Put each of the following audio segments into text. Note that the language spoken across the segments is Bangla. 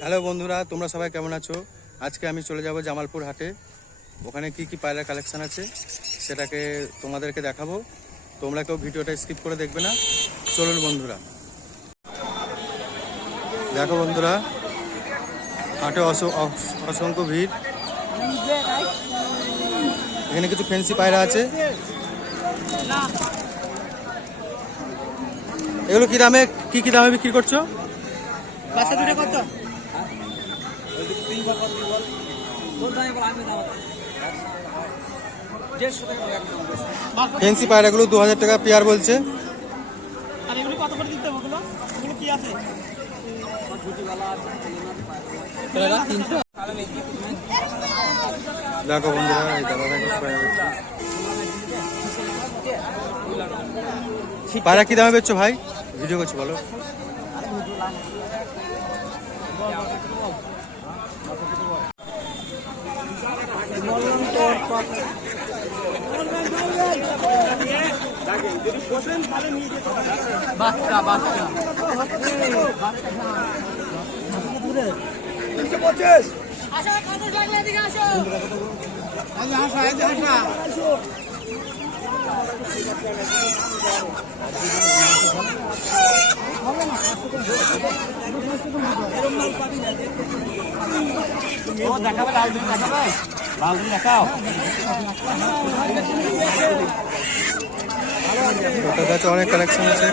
হ্যালো বন্ধুরা, তোমরা সবাই কেমন আছো? আজকে আমি চলে যাব জামালপুর হাটে। ওখানে কি কি পায়রার কালেকশান আছে সেটাকে তোমাদেরকে দেখাবো। তোমরা কেউ ভিডিওটা স্কিপ করে দেখবে না। চলুন বন্ধুরা। দেখো বন্ধুরা, হাটে অস- অস- অসংখ্য ভিড়। এখানে কিছু ফেন্সি পায়রা আছে। এগুলো কি দামে কি কি দামে বিক্রি করছ? কত? ফেন্সি পায়রাগুলো দু হাজার টাকা পেয়ার বলছে। আর এগুলো কত করে দিতে ওগুলো? ওগুলো কি আছে? দেখো বন্ধুরা এই পায়রা কি দামে বেচছো ভাই? ভিডিও করছ বলো। বাচ্চা বাচ্চা। আসো খাবার লাগলে এদিকে আসো। ও দেখাবে লাল দেখাবে? লাল দেখাও। ওটার কাছে অনেক কালেকশন আছে।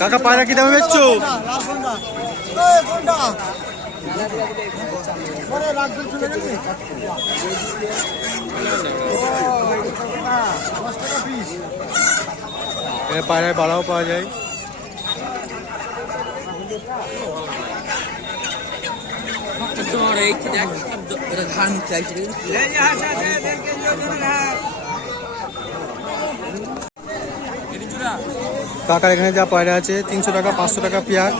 কাকা পায়রা কি দামে বেচছো? পায়রায় বাড়াও পাওয়া যায়। তোমার এই এটা ধান চাইছে কাকার এখানে যা পায়রা আছে তিনশো টাকা পাঁচশো টাকা পেয়ার।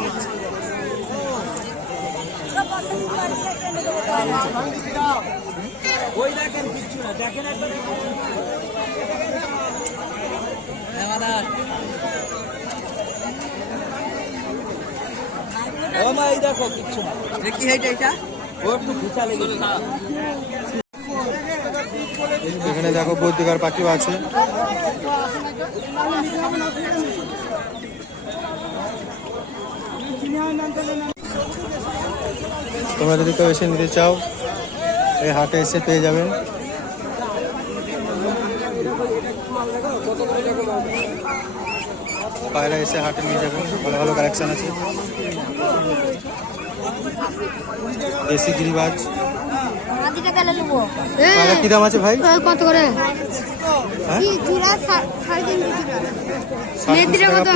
এই দেখো কিচ্ছু না। কি হয়েছে এটা? এখানে দেখো বৈদ্যিকার পাখিও আছে। তোমরা যদি কেউ এসে নিতে চাও, এই হাটে এসে পেয়ে যাবে। পায়রা এসে হাটে নিয়ে যাবে। ভালো ভালো কালেকশন আছে। দেশি গিরিবাজ। কি দাম আছে ভাই? কত করে? কত।